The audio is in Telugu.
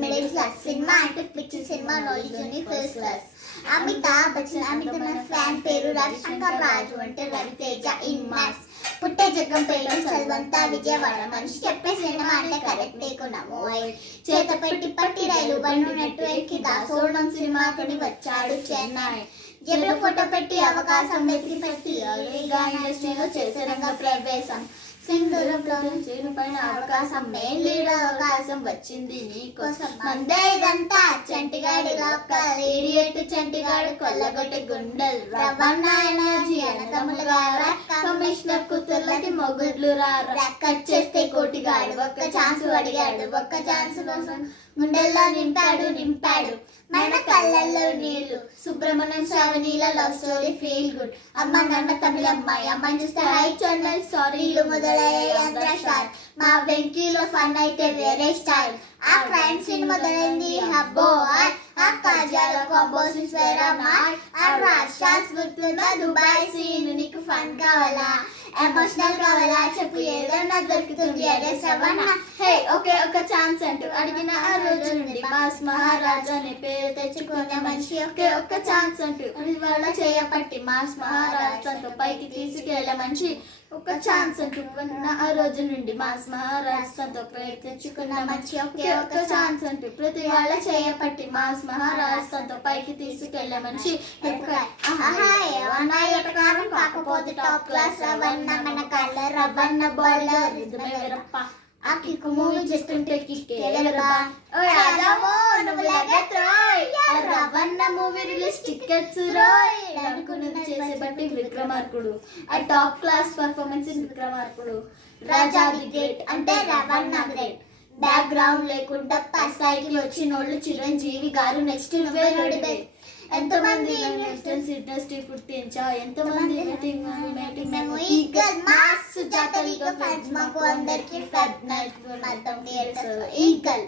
మిడిల్ క్లాస్ సినిమా అంటే పిచ్చి cinema knowledge first class. Amitabh Bachchan అమితమైన ఫ్యాన్ పేరు రవిశంకర్ రాజు అంటే రవితేజ ఇన్ మ్యాథ్స్. పుట్టే జగ్గం పేరు చదువంతా విజయవాడ. మనిషి చెప్పే సినిమా అంటే కరెక్ట్ నీకున్నాము. చేత పెట్టి పట్టి రైలు బండు నెట్టు ఎక్కి దాసోడం సినిమా కొని వచ్చాడు చెన్నై. జేబులో ఫోటో పెట్టి అవకాశం వెతికి పెట్టి ఇండస్ట్రీలో చేసే రంగ ప్రవేశం. సింధూరంలో చేను పైన అవకాశం మెయిన్ లీడర్ అవకాశం వచ్చింది నీకోసం. మందే ఇదంతా చంటిగాడి లోకల్ ఇడియట్ చంటిగాడు కొల్లగొట్టి గుండెలు. రవణ ఎనర్జీ అన్నదమ్ములుగా కమిషనర్ కూతుర్లకి మొగుడ్లు కట్ చేస్తే కోటిగాడు. ఒక్క ఛాన్స్ అడిగాడు, ఒక్క ఛాన్స్ కోసం గుండెల్లో నింపాడు మన కళ్ళల్లో నీళ్లు. సుబ్రహ్మణ్యం శ్రావణీల లవ్ స్టోరీ ఫీల్ గుడ్. అమ్మ నాన్న తమిళ అమ్మాయి, అమ్మాయి చూస్తే హై ఛానల్ సారీలు మొదలయ్యే స్టార్. మా వెంకీలో ఫన్ అయితే వేరే స్టైల్. ఆ క్రైమ్ సీన్ మొదలైంది హబ్బో. ఆ కాజాల కాంబోసిస్ వేరే మాయ్. ఆ రాష్ట్రాల్స్ గుర్తున్న దుబాయ్ సీన్. నీకు ఫన్ కావాలా, ఎమోషనల్ కావాలా చెప్పు, ఏదన్నా దొరుకుతుంది అదే సవన. హే ఓకే ఒక ఛాన్స్ అంటూ అడిగిన ఆ రోజు నుండి మాస్ మహారాజా అనే పేరు తెచ్చుకున్న మనిషి ఒకే ఒక్క ఛాన్స్ అంటూ వాళ్ళ చేయపట్టి మాస్ మహారాజాతో పైకి తీసుకెళ్లే మనిషి. ఒక ఛాన్స్ అంటూ ఆ రోజు నుండి మాస్ మహారాజాతో పేరు తెచ్చుకున్న మనిషి ఒకే ఒక్క ఛాన్స్ అంటూ ప్రతి వాళ్ళ చేయపట్టి మాస్ మహారాజాతో పైకి తీసుకెళ్లే మనిషి. ఏమన్నా ఎటకారం కాకపోతే టాప్ క్లాస్ రవణ మన కలర్ రవణ బౌలర్ వీరప్ప. ఆ కిక్కు మూవీ చేస్తుంటే రవణ మూవీ రిలీజ్ టికెట్స్ రోయ్ అనుకున్నది చేసే బట్టి విక్రమార్కుడు. ఆ top class performance Vikramarkudu. Raja the great అంటే రవణ గ్రేట్. బ్యాక్గ్రౌండ్ లేకుండా పస్తాయికి వచ్చినోళ్ళు చిరంజీవి గారు. నెక్స్ట్ నువ్వే నడిపే. ఎంతమంది ఇండస్ట్రీ పుట్టించా, ఎంతమంది eagle mass Sujatha eagle fans మాకు అందరికి ఫెబ్ 9 ఈగల్.